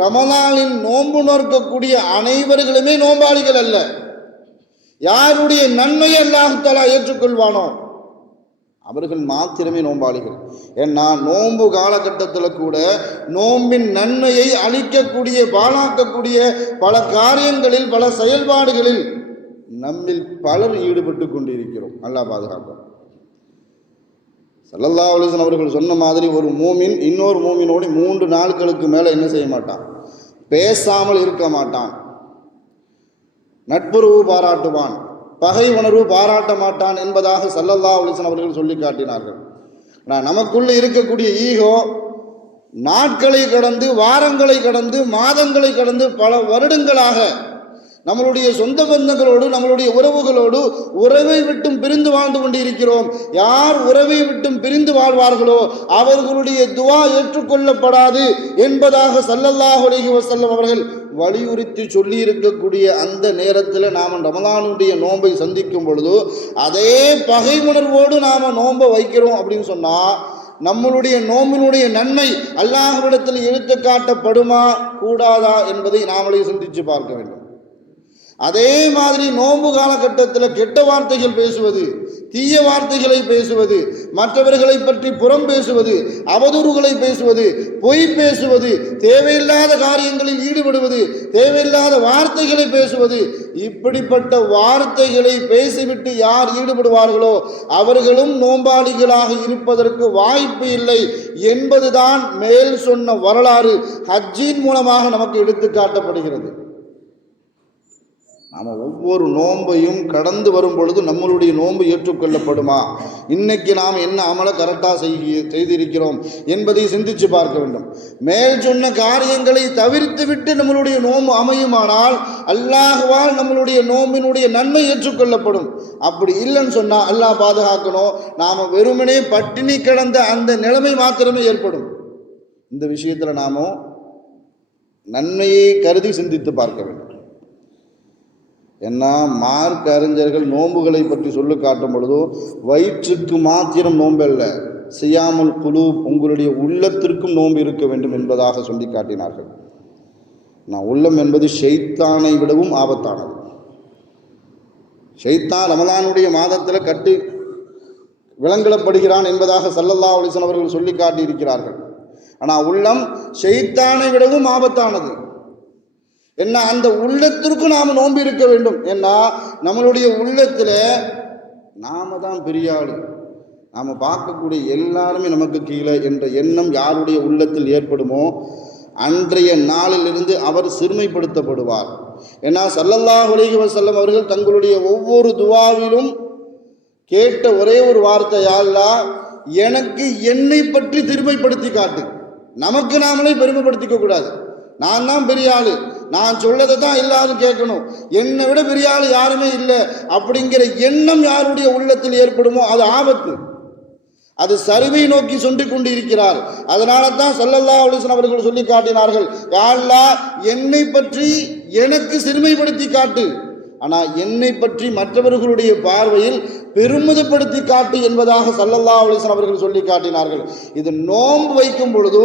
ரமலானில் நோன்பு நோக்கக்கூடிய அனைவர்களுமே நோம்பாளிகள் அல்ல. யாருடைய நன்மையை அல்லாஹ் தஆலா ஏற்றுக்கொள்வானோ அவர்கள் மாத்திரமே நோம்பாளிகள். ஏன்னா நோன்பு காலகட்டத்தில் கூட நோம்பின் நன்மையை அளிக்கக்கூடிய பாழாக்கக்கூடிய பல காரியங்களில் பல செயல்பாடுகளில் நம்மில் பலர் ஈடுபட்டு கொண்டிருக்கிறோம். அல்லாஹ் பாதுகாக்கும். ஸல்லல்லாஹு அலைஹி வஸல்லம் அவர்கள் சொன்ன மாதிரி ஒரு மூமின் இன்னொரு மூமினோடு 3 நாட்களுக்கு மேலே என்ன செய்ய மாட்டான், பேசாமல் இருக்க மாட்டான், நட்புறவு பாராட்டுவான், பகை உணர்வு பாராட்ட மாட்டான் என்பதாக ஸல்லல்லாஹு அலைஹி வஸல்லம் அவர்கள் சொல்லி காட்டினார்கள். ஆனால் நமக்குள்ள இருக்கக்கூடிய ஈகோ நாட்களை கடந்து, வாரங்களை கடந்து, மாதங்களை கடந்து, பல வருடங்களாக நம்மளுடைய சொந்த பந்தங்களோடு, நம்மளுடைய உறவுகளோடு உறவை விட்டும் பிரிந்து வாழ்ந்து கொண்டிருக்கிறோம். யார் உறவை விட்டும் பிரிந்து வாழ்வார்களோ அவர்களுடைய துவா ஏற்றுக்கொள்ளப்படாது என்பதாக ஸல்லல்லாஹு அலைஹி வஸல்லம் அவர்கள் வலியுறுத்தி சொல்லி இருக்கக்கூடிய அந்த நேரத்தில் நாம் ரமலானுடைய நோன்பை சந்திக்கும் பொழுது அதே பகை உணர்வோடு நாம் நோன்பை வைக்கிறோம் அப்படின்னு சொன்னால் நம்மளுடைய நோம்பினுடைய நன்மை அல்லாஹ்விடத்தில் எடுத்து காட்டப்படுமா கூடாதா என்பதை நாமளே சிந்தித்து பார்க்க வேண்டும். அதே மாதிரி நோன்பு காலகட்டத்தில் கெட்ட வார்த்தைகள் பேசுவது, தீய வார்த்தைகளை பேசுவது, மற்றவர்களை பற்றி புறம் பேசுவது, அவதூறுகளை பேசுவது, பொய் பேசுவது, தேவையில்லாத காரியங்களில் ஈடுபடுவது, தேவையில்லாத வார்த்தைகளை பேசுவது, இப்படிப்பட்ட வார்த்தைகளை பேசிவிட்டு யார் ஈடுபடுவார்களோ அவர்களும் நோம்பாளிகளாக இருப்பதற்கு வாய்ப்பு இல்லை என்பதுதான் மேல் சொன்ன வரலாறு ஹஜ்ஜின் மூலமாக நமக்கு எடுத்து காட்டப்படுகிறது. நாம் ஒவ்வொரு நோன்பையும் கடந்து வரும் பொழுது நம்மளுடைய நோன்பு ஏற்றுக்கொள்ளப்படுமா, இன்னைக்கு நாம் என்ன அமலை கரெக்டாக செய்திருக்கிறோம் என்பதை சிந்தித்து பார்க்க வேண்டும். மேல் சொன்ன காரியங்களை தவிர்த்து விட்டு நம்மளுடைய நோன்பு அமையுமானால் அல்லாஹ்வால் நம்மளுடைய நோம்பினுடைய நன்மை ஏற்றுக்கொள்ளப்படும். அப்படி இல்லைன்னு சொன்னால் அல்லாஹ் பாதுகாக்கணும், நாம் வெறுமனே பட்டினி கிடந்த அந்த நிலைமை மாத்திரமே ஏற்படும். இந்த விஷயத்தில் நாம் நன்மையை கருதி சிந்தித்து பார்க்க வேண்டும். ஏன்னா மார்க் அறிஞர்கள் நோன்புகளை பற்றி சொல்லி காட்டும் பொழுதோ வயிற்றுக்கு மாத்திரம் நோன்பு அல்ல, சியாமுல் குலூப், உங்களுடைய உள்ளத்திற்கும் நோன்பு இருக்க வேண்டும் என்பதாக சொல்லி காட்டினார்கள். நான் உள்ளம் என்பது ஷைத்தானை விடவும் ஆபத்தானது. ஷைத்தான் ரமலானுடைய மாதத்தில் கட்டு விலங்கலப்படுகிறான் என்பதாக ஸல்லல்லாஹு அலைஹி வஸல்லம் அவர்கள் சொல்லி காட்டியிருக்கிறார்கள். ஆனால் உள்ளம் ஷைத்தானை விடவும் ஆபத்தானது. என்ன, அந்த உள்ளத்திற்கும் நாம் நோன்பு இருக்க வேண்டும். ஏன்னா நம்மளுடைய உள்ளத்தில் நாம தான் பெரிய ஆள், நாம் பார்க்கக்கூடிய எல்லாருமே நமக்கு கீழே என்ற எண்ணம் யாருடைய உள்ளத்தில் ஏற்படுமோ அன்றைய நாளிலிருந்து அவர் சிறுமைப்படுத்தப்படுவார். ஏன்னா ஸல்லல்லாஹு அலைஹி வஸல்லம் அவர்கள் தங்களுடைய ஒவ்வொரு துவாவிலும் கேட்ட ஒரே ஒரு வார்த்தை, யா அல்லாஹ் எனக்கு என்னை பற்றி சிறுமைப்படுத்தி காட்டு. நமக்கு நாமளே பெருமைப்படுத்திக்க கூடாது. நான் தான் பெரிய ஆள், நான் சொல்லதை தான் எல்லாரும் கேட்கணும், என்னை விட பெரிய ஆள் யாருமே இல்லை அப்படிங்கிற எண்ணம் யாருடைய உள்ளத்தில் ஏற்படுமோ அது ஆபத்து. அது சரிவை நோக்கி சென்று கொண்டு இருக்கிறார். அதனால தான் ஸல்லல்லாஹு அலைஹி வஸல்லம் அவர்கள் சொல்லி காட்டினார்கள், யா அல்லாஹ் என்னை பற்றி எனக்கு சிறுமைப்படுத்தி காட்டு, ஆனால் என்னை பற்றி மற்றவர்களுடைய பார்வையில் பெருமிதப்படுத்தி காட்டு என்பதாக ஸல்லல்லாஹு அலைஹி வஸல்லம் அவர்கள் சொல்லி காட்டினார்கள். இது நோன்பு வைக்கும் பொழுது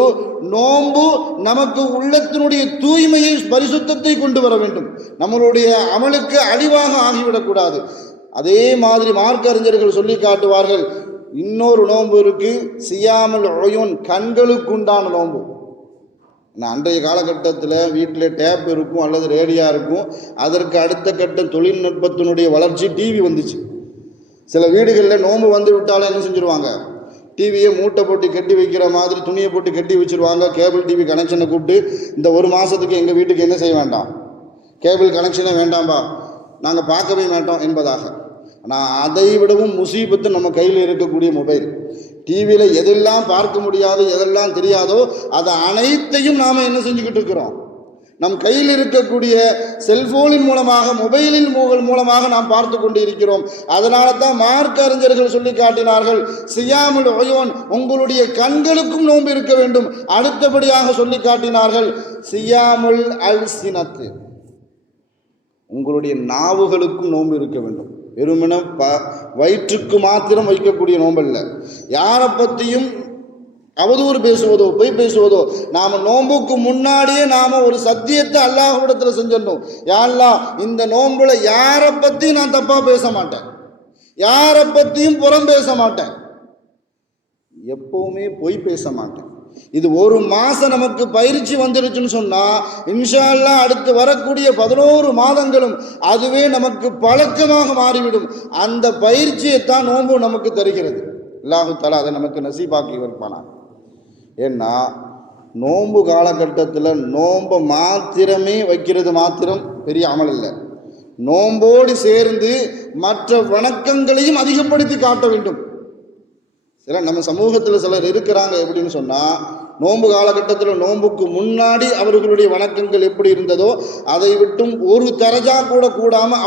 நோன்பு நமக்கு உள்ளத்தினுடைய தூய்மையை, பரிசுத்தத்தை கொண்டு வர வேண்டும். நம்மளுடைய அமலுக்கு அழிவாக ஆகிவிடக்கூடாது. அதே மாதிரி மார்க்க அறிஞர்கள் சொல்லி காட்டுவார்கள், இன்னொரு நோன்பு இருக்கு, சியாமுல் உயூன், கண்களுக்கு உண்டான நோன்பு. அன்றைய காலகட்டத்தில் வீட்டில் டேப் இருக்கும் அல்லது ரேடியா இருக்கும். அதற்கு அடுத்த கட்ட தொழில்நுட்பத்தினுடைய வளர்ச்சி டிவி வந்துச்சு. சில வீடுகளில் நோன்பு வந்து விட்டாலும் என்ன செஞ்சுருவாங்க, டிவியை மூட்டை போட்டு கட்டி வைக்கிற மாதிரி துணியை போட்டு கட்டி வச்சுருவாங்க. கேபிள் டிவி கனெக்ஷனை கூப்பிட்டு, இந்த ஒரு மாதத்துக்கு எங்கள் வீட்டுக்கு என்ன செய்ய வேண்டாம், கேபிள் கனெக்ஷனே வேண்டாம்பா, நாங்கள் பார்க்கவே மாட்டோம் என்பதாக. ஆனால் அதை விடவும் முசீபத்து நம்ம கையில் இருக்கக்கூடிய மொபைல். டிவியில் எதெல்லாம் பார்க்க முடியாதோ, எதெல்லாம் தெரியாதோ அதை அனைத்தையும் நாம் என்ன செஞ்சுக்கிட்டு இருக்கிறோம், நம் கையில் இருக்கக்கூடிய செல்போனின் மூலமாக, மொபைலின் மூலமாக நாம் பார்த்து கொண்டு இருக்கிறோம். அதனால தான் மார்க்க அறிஞர்கள் சொல்லி காட்டினார்கள், சியாமுல் உயூன், உங்களுடைய கண்களுக்கும் நோன்பு இருக்க வேண்டும். அடுத்தபடியாக சொல்லி காட்டினார்கள், சியாமுல் அல்சினத்து, உங்களுடைய நாவுகளுக்கும் நோன்பு இருக்க வேண்டும். வெறுமன வயிற்றுக்கு மாத்திரம் வைக்கக்கூடிய நோன்பல்ல. யாரை பற்றியும் அவதூறு பேசுவதோ பொய் பேசுவதோ. நாம் நோன்புக்கு முன்னாடியே நாம் ஒரு சத்தியத்தை அல்லாஹ்விடத்தில் செஞ்சிடணும். யா அல்லாஹ், இந்த நோன்புல யாரை பற்றியும் நான் தப்பாக பேச மாட்டேன், யாரை பற்றியும் புறம் பேச மாட்டேன், எப்பவுமே பொய் பேச மாட்டேன். இது ஒரு மாதம் நமக்கு பயிற்சி வந்துருச்சுன்னு சொன்னால் இன்ஷா அல்லாஹ் அடுத்து வரக்கூடிய 11 மாதங்களும் அதுவே நமக்கு பழக்கமாக மாறிவிடும். அந்த பயிற்சியை தான் நோன்பு நமக்கு தருகிறது. அல்லாஹ் தஆலா அதை நமக்கு நசீபாக்கி வைப்பானா. ஏன்னா நோன்பு காலகட்டத்தில் நோன்பை மாத்திரமே வைக்கிறது மாத்திரம் பெரிய அமல் இல்லை. நோம்போடு சேர்ந்து மற்ற வணக்கங்களையும் அதிகப்படுத்தி காட்ட வேண்டும். சில நம்ம சமூகத்தில் சிலர் இருக்கிறாங்க. எப்படின்னு சொன்னால், நோன்பு காலகட்டத்தில் நோன்புக்கு முன்னாடி அவர்களுடைய வணக்கங்கள் எப்படி இருந்ததோ அதை விட்டும் ஒரு தரஜா கூட கூடாமல்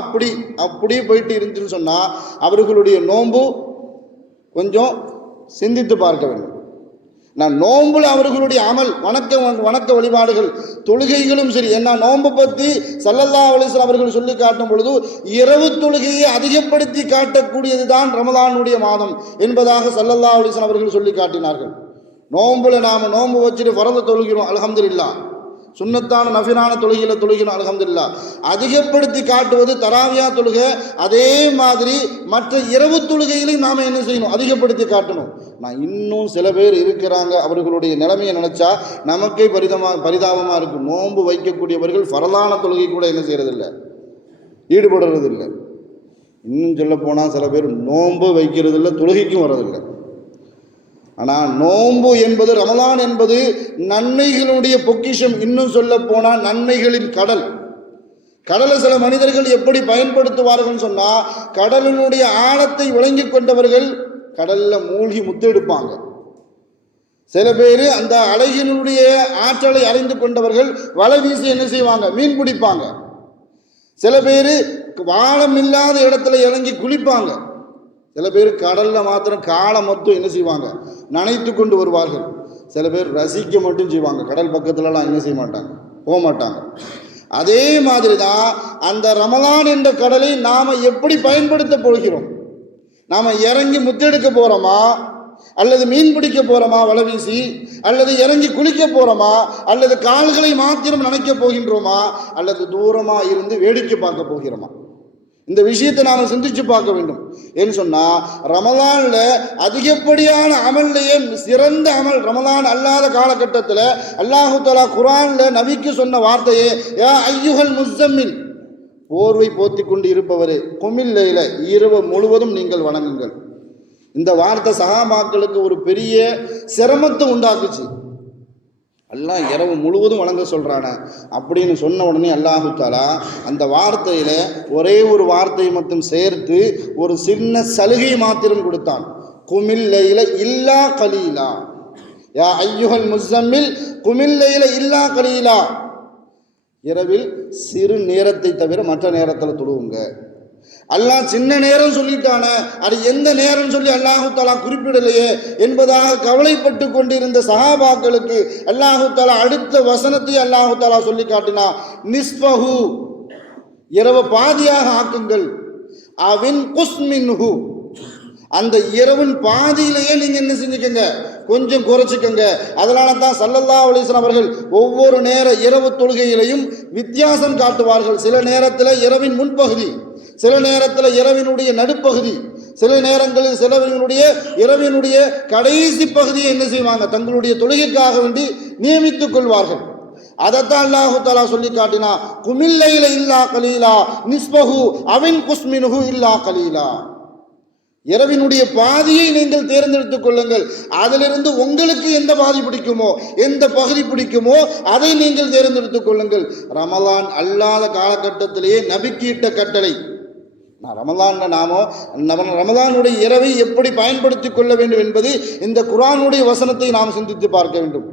அப்படியே போயிட்டு இருந்துச்சுன்னு சொன்னால் அவர்களுடைய நோன்பு கொஞ்சம் சிந்தித்து பார்க்க வேண்டும். நான் நோன்புல அவர்களுடைய அமல் வணக்க வழிபாடுகள் தொழுகைகளும் சரி. ஏன்னா நோன்பு பற்றி ஸல்லல்லாஹு அலைஹி வஸல்லம் அவர்கள் சொல்லி காட்டும் பொழுது இரவு தொழுகையை அதிகப்படுத்தி காட்டக்கூடியது தான் ரமலானுடைய மாதம் என்பதாக ஸல்லல்லாஹு அலைஹி வஸல்லம் அவர்கள் சொல்லி காட்டினார்கள். நோன்புல நாம் நோன்பு வச்சுட்டு ஃபரத தொழுகிறோம், அல்ஹம்துலில்லாஹ். சுன்னத்தான நஃபிலான தொழுகையில் தொழுகிறோம், அல்ஹம்துலில்லாஹ். அதிகப்படுத்தி காட்டுவது தராவியா தொழுகை. அதே மாதிரி மற்ற இரவு தொழுகையிலையும் நாம் என்ன செய்யணும், அதிகப்படுத்தி காட்டணும். நான் இன்னும் சில பேர் இருக்கிறாங்க, அவர்களுடைய நிலைமையை நினச்சா நமக்கே பரிதாபமாக இருக்கும். நோன்பு வைக்கக்கூடியவர்கள் ஃபரலான தொழுகை கூட என்ன செய்கிறதில்லை, ஈடுபடுறதில்லை. இன்னும் சொல்ல போனால் சில பேர் நோன்பு வைக்கிறதில்லை, தொழுகைக்கும் வரதில்லை. ஆனால் நோன்பு என்பது, ரமலான் என்பது நன்மைகளுடைய பொக்கிஷம். இன்னும் சொல்ல போனால் நன்மைகளின் கடல். கடலை சில மனிதர்கள் எப்படி பயன்படுத்துவார்கள் சொன்னால், கடலினுடைய ஆழத்தை விளங்கி கொண்டவர்கள் கடலில் மூழ்கி முத்தெடுப்பாங்க. சில பேர் அந்த அலைகளினுடைய ஆற்றலை அறிந்து கொண்டவர்கள் வலை வீசி என்ன செய்வாங்க, மீன் பிடிப்பாங்க. சில பேர் வாழம் இல்லாத இடத்துல இறங்கி குளிப்பாங்க. சில பேர் கடலில் மாத்திரம் காலை மட்டும் என்ன செய்வாங்க, நனைத்து கொண்டு வருவார்கள். சில பேர் ரசிக்க மட்டும் செய்வாங்க, கடல் பக்கத்துலலாம் என்ன செய்ய மாட்டாங்க, போக மாட்டாங்க. அதே மாதிரி தான் அந்த ரமலான் என்ற கடலை நாம் எப்படி பயன்படுத்த போகிறோம். நாம் இறங்கி முத்தெடுக்க போகிறோமா, அல்லது மீன் பிடிக்க போகிறோமா வலை வீசி, அல்லது இறங்கி குளிக்க போகிறோமா, அல்லது கால்களை மாத்திரம் நனைக்க போகின்றோமா, அல்லது தூரமாக இருந்து வேடிக்கை பார்க்க போகிறோமா? இந்த விஷயத்தை நாம் சிந்திச்சு பார்க்க வேண்டும். ஏன்னு சொன்னால் ரமலானில் அதிகப்படியான அமல்லையே சிறந்த அமல் ரமலான் அல்லாத காலகட்டத்தில் அல்லாஹு தஆலா குர்ஆனில் நபிக்கு சொன்ன வார்த்தையே, யா ஐயுஹல் முஸ்ஸம்மில், போர்வை போத்தி கொண்டு இருப்பவரே, குமில் லைல, இரவு முழுவதும் நீங்கள் வணங்குங்கள். இந்த வார்த்தை சஹாபாக்களுக்கு ஒரு பெரிய சிரமத்தை உண்டாக்குச்சு. அல்லாஹ் இரவு முழுவதும் வணங்க சொல்கிறான அப்படின்னு சொன்ன உடனே அல்லாஹு தஆலா அந்த வார்த்தையில் ஒரே ஒரு வார்த்தையை மட்டும் சேர்த்து ஒரு சின்ன சலுகை மாத்திரம் கொடுத்தான். குமில் லைல இல்லா கலீலா, யா ஐயுஹல் முஸ்ஸம்மில் குமில் லைல இல்லா கலீலா, இரவில் சிறு நேரத்தை தவிர மற்ற நேரத்தில் தொழுவுங்க. அல்லாஹ் சின்ன நேரம் சொல்லிட்டான, அது எந்த நேரம் சொல்லி அல்லாஹு தஆலா குறிப்பிடலையே என்பதாக கவலைப்பட்டு கொண்டிருந்த சஹாபாக்களுக்கு அல்லாஹு தஆலா அடுத்த வசனத்தை அல்லாஹு தஆலா சொல்லி காட்டினா, நிஸ்ஃபஹு, இரவு பாதியாக ஆக்குங்கள், அவின் குஸ்மின்ஹு, அந்த இரவின் பாதியிலேயே நீங்க என்ன செஞ்சுக்கங்க, கொஞ்சம் குறைச்சிக்கங்க. அதனால தான் ஸல்லல்லாஹு அலைஹி வஸல்லம் அவர்கள் ஒவ்வொரு நேர இரவு தொழுகையிலையும் வித்தியாசம் காட்டுவார்கள். சில நேரத்தில் இரவின் முன்பகுதி, சில நேரத்தில் இரவினுடைய நடுப்பகுதி, சில நேரங்களில் இரவினுடைய கடைசி பகுதியை என்ன செய்வாங்க, தங்களுடைய தொழுகைக்காக வேண்டி நியமித்துக் கொள்வார்கள். அதைத்தான் அல்லாஹு தஆலா சொல்லி காட்டினா, குமில் லைல இல்லா கலீலா நிஸ்பஹு அவின் குஸ்மின்ஹு இல்லா கலீலா, இரவினுடைய பாதியை நீங்கள் தேர்ந்தெடுத்துக் கொள்ளுங்கள். அதிலிருந்து உங்களுக்கு எந்த பாதி பிடிக்குமோ, எந்த பகுதி பிடிக்குமோ அதை நீங்கள் தேர்ந்தெடுத்துக் கொள்ளுங்கள். ரமலான் அல்லாத காலகட்டத்திலேயே நபிக்கிட்ட கட்டளை. ரமலானுடைய இரவை எப்படி பயன்படுத்திக் கொள்ள வேண்டும் என்பது இந்த குர்ஆனுடைய வசனத்தை நாம் சிந்தித்து பார்க்க வேண்டும்.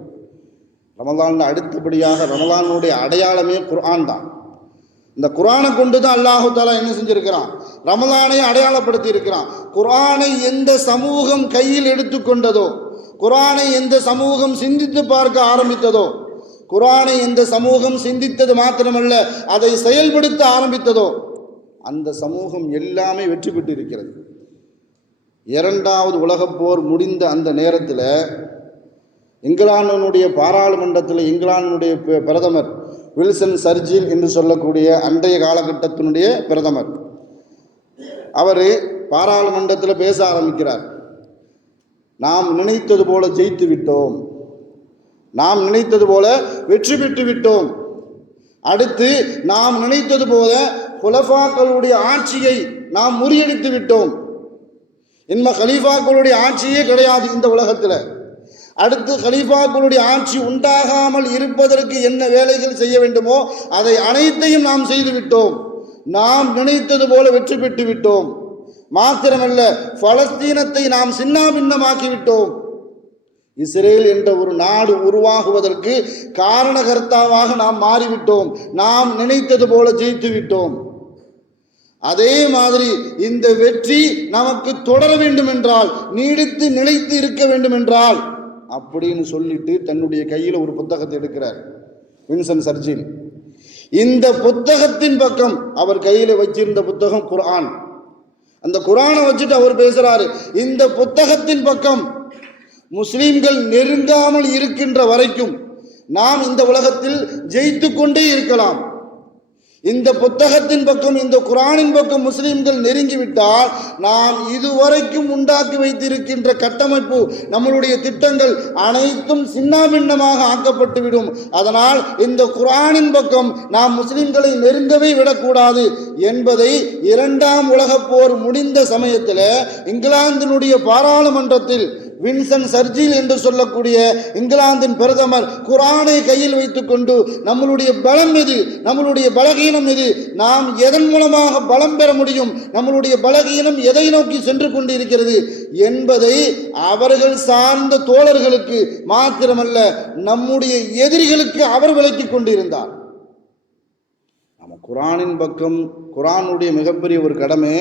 ரமலானில் அடுத்தபடியாக ரமலானுடைய அடையாளமே குர்ஆன் தான். இந்த குர்ஆனை கொண்டு தான் அல்லாஹு தஆலா என்ன செஞ்சிருக்கிறான், ரமலானை அடையாளப்படுத்தி இருக்கிறான். குர்ஆனை எந்த சமூகம் கையில் எடுத்துக்கொண்டதோ, குர்ஆனை எந்த சமூகம் சிந்தித்து பார்க்க ஆரம்பித்ததோ, குர்ஆனை எந்த சமூகம் சிந்தித்தது மாத்திரமல்ல அதை செயல்படுத்த ஆரம்பித்ததோ, அந்த சமூகம் எல்லாமே வெற்றி பெற்று இருக்கிறது. இரண்டாவது உலகப் போர் முடிந்த அந்த நேரத்தில் இங்கிலாந்தினுடைய பாராளுமன்றத்தில் இங்கிலாந்தினுடைய பிரதமர் வில்சன் சர்ச்சில் என்று சொல்லக்கூடிய அன்றைய காலகட்டத்தினுடைய பிரதமர், அவர் பாராளுமன்றத்தில் பேச ஆரம்பிக்கிறார். நாம் நினைத்தது போல ஜெயித்து விட்டோம், நாம் நினைத்தது போல வெற்றி பெற்று விட்டோம், அடுத்து நாம் நினைத்தது போல குலஃபாக்களுடைய ஆட்சியை நாம் முறியடித்து விட்டோம், இன்ம கலீஃபாக்களுடைய ஆட்சியே கிடையாது இந்த உலகத்தில், அடுத்து கலீஃபாக்களுடைய ஆட்சி உண்டாகாமல் இருப்பதற்கு என்ன வேலைகள் செய்ய வேண்டுமோ அதை அனைத்தையும் நாம் செய்து விட்டோம், நாம் நினைத்தது போல வெற்றி பெற்று விட்டோம், மாத்திரமல்ல பலஸ்தீனத்தை நாம் சின்னாபின்னமாக்கி விட்டோம், இஸ்ரேல் என்ற ஒரு நாடு உருவாகுவதற்கு காரணகர்த்தாவாக நாம் மாறிவிட்டோம், நாம் நினைத்தது போல ஜெயித்து விட்டோம். அதே மாதிரி இந்த வெற்றி நமக்கு தொடர வேண்டும் என்றால், நீடித்து நிலைத்து இருக்க வேண்டும் என்றால் அப்படின்னு சொல்லிட்டு தன்னுடைய கையில் ஒரு புத்தகத்தை எடுக்கிறார் வின்சன் சர்ச்சில். இந்த புத்தகத்தின் பக்கம் அவர் கையில் வச்சிருந்த புத்தகம் குர்ஆன். அந்த குர்ஆனை வச்சுட்டு அவர் பேசுறாரு, இந்த புத்தகத்தின் பக்கம் முஸ்லிம்கள் நெருங்காமல் இருக்கின்ற வரைக்கும் நாம் இந்த உலகத்தில் ஜெயித்து கொண்டே இருக்கலாம். இந்த புத்தகத்தின் பக்கம், இந்த குர்ஆனின் பக்கம் முஸ்லிம்கள் நெருங்கிவிட்டால் நாம் இதுவரைக்கும் உண்டாக்கி வைத்திருக்கின்ற கட்டமைப்பு, நம்மளுடைய திட்டங்கள் அனைத்தும் சின்னாபின்னமாக ஆக்கப்பட்டுவிடும். அதனால் இந்த குர்ஆனின் பக்கம் நாம் முஸ்லிம்களை நெருங்கவே விடக்கூடாது என்பதை இரண்டாம் உலகப் போர் முடிந்த சமயத்தில் இங்கிலாந்தினுடைய பாராளுமன்றத்தில் வின்சன் சர்ச்சில் என்று சொல்லக்கூடிய இங்கிலாந்தின் பிரதமர் குர்ஆனை கையில் வைத்துக் கொண்டு நம்மளுடைய பலம் எது, நம்மளுடைய பலகீனம் எது, நாம் எதன் மூலமாக பலம் பெற முடியும், நம்மளுடைய பலகீனம் எதை நோக்கி சென்று கொண்டிருக்கிறது என்பதை அவர்கள் சார்ந்த தோழர்களுக்கு மாத்திரமல்ல நம்முடைய எதிரிகளுக்கு அவர் விளக்கி கொண்டிருந்தார். நம்ம குர்ஆனின் பக்கம், குர்ஆனுடைய மிகப்பெரிய ஒரு கடமை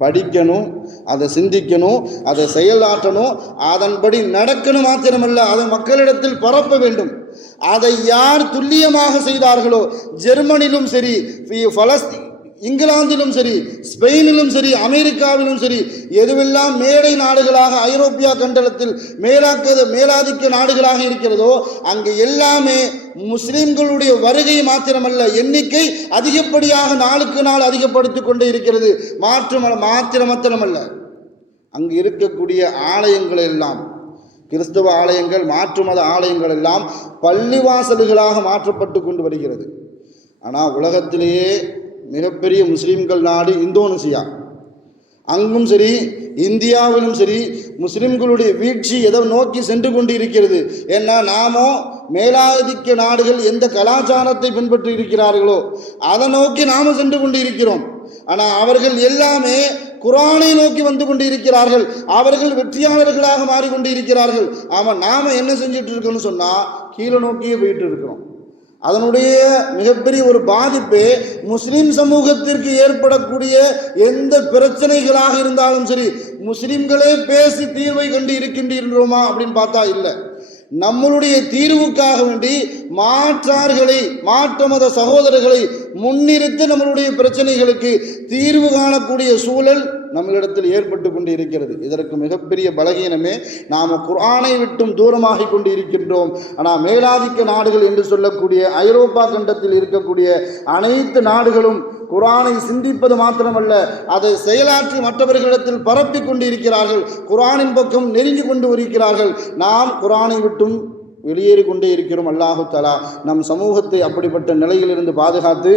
படிக்கணும், அதை சிந்திக்கணும், அதை செயலாற்றணும், அதன்படி நடக்கணும், மாத்திரமல்ல அதை மக்களிடத்தில் பரப்ப வேண்டும். அதை யார் துல்லியமாக செய்தார்களோ, ஜெர்மனிலும் சரி, இங்கிலாந்திலும் சரி, ஸ்பெயினிலும் சரி, அமெரிக்காவிலும் சரி, எதுவெல்லாம் மேடை நாடுகளாக ஐரோப்பியா கண்டலத்தில் மேலாதிக்க நாடுகளாக இருக்கிறதோ அங்கு எல்லாமே முஸ்லிம்களுடைய வருகை மாத்திரமல்ல, எண்ணிக்கை அதிகப்படியாக நாளுக்கு நாள் அதிகப்படுத்திக் கொண்டே இருக்கிறது. மாத்திரமல்ல, அங்கு இருக்கக்கூடிய ஆலயங்கள் எல்லாம், கிறிஸ்தவ ஆலயங்கள், மாற்று மத ஆலயங்கள் எல்லாம் பள்ளிவாசல்களாக மாற்றப்பட்டு கொண்டு வருகிறது. ஆனால் உலகத்திலேயே மிகப்பெரிய முஸ்லீம்கள் நாடு இந்தோனேசியா. அங்கும் சரி, இந்தியாவிலும் சரி, முஸ்லிம்களுடைய வீழ்ச்சி எதை நோக்கி சென்று கொண்டு இருக்கிறது. ஏன்னா நாமோ மேலாதிக்க நாடுகள் எந்த கலாச்சாரத்தை பின்பற்றி இருக்கிறார்களோ அதை நோக்கி நாம சென்று கொண்டு இருக்கிறோம். ஆனால் அவர்கள் எல்லாமே குர்ஆனை நோக்கி வந்து கொண்டு இருக்கிறார்கள், அவர்கள் வெற்றியாளர்களாக மாறிக்கொண்டு இருக்கிறார்கள். ஆமாம், நாம என்ன செஞ்சுட்டு இருக்கோம்னு சொன்னால் கீழே நோக்கியே போயிட்டு இருக்கிறோம். அதனுடைய மிகப்பெரிய ஒரு பாதிப்பு முஸ்லிம் சமூகத்திற்கு ஏற்படக்கூடிய எந்த பிரச்சனைகளாக இருந்தாலும் சரி, முஸ்லிம்களே பேசி தீர்வை கண்டு இருக்கின்றோமா அப்படின்னு பார்த்தா இல்லை. நம்மளுடைய தீர்வுக்காக வேண்டி மாற்றார்களை, மாற்று மத சகோதரர்களை முன்னிறுத்தி நம்மளுடைய பிரச்சனைகளுக்கு தீர்வு காணக்கூடிய சூழல் நம்மளிடத்தில் ஏற்பட்டு கொண்டு இருக்கிறது. இதற்கு மிகப்பெரிய பலகீனமே நாம் குர்ஆனை விட்டும் தூரமாகி கொண்டு இருக்கின்றோம். ஆனால் மேலாதிக்க நாடுகள் என்று சொல்லக்கூடிய ஐரோப்பா கண்டத்தில் இருக்கக்கூடிய அனைத்து நாடுகளும் குர்ஆனை சிந்திப்பது மாத்திரமல்ல, அதை செயலாற்றி மற்றவர்களிடத்தில் பரப்பி கொண்டு இருக்கிறார்கள், குர்ஆனின் பக்கம் நெருங்கி கொண்டு இருக்கிறார்கள். நாம் குர்ஆனை விட்டும் வெளியேறி கொண்டே இருக்கிறோம். அல்லாஹு தஆலா நம் சமூகத்தை அப்படிப்பட்ட நிலையிலிருந்து பாதுகாத்து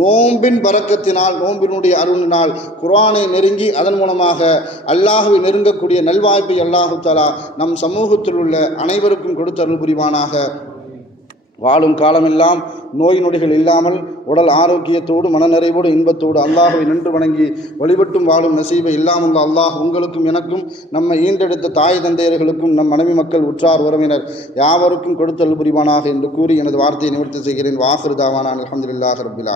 நோம்பின் பரக்கத்தினால், நோம்பினுடைய அருளினால் குர்ஆனை நெருங்கி அதன் மூலமாக அல்லாஹுவை நெருங்கக்கூடிய நல்வாய்ப்பை அல்லாஹு தஆலா நம் சமூகத்தில் உள்ள அனைவருக்கும் கொடுத்து அருள் புரிவானாக. வாழும் காலமெல்லாம் நோய் நொடிகள் இல்லாமல் உடல் ஆரோக்கியத்தோடு மனநிறைவோடு இன்பத்தோடு அல்லாஹுவை நின்று வணங்கி வழிபட்டும் வாழும் நசீபை இல்லாமல் அல்லாஹ் உங்களுக்கும் எனக்கும் நம்ம ஈண்டெடுத்த தாய் தந்தையர்களுக்கும் நம் மனைவி மக்கள் உற்றார் உறவினர் யாவருக்கும் கொடுத்தல் புரிவானாக என்று கூறி எனது வார்த்தையை நிவர்த்தி செய்கிறேன். வாஹிரு தாவானா அல்ஹம்துலில்லாஹி ரப்பில் ஆலமீன்.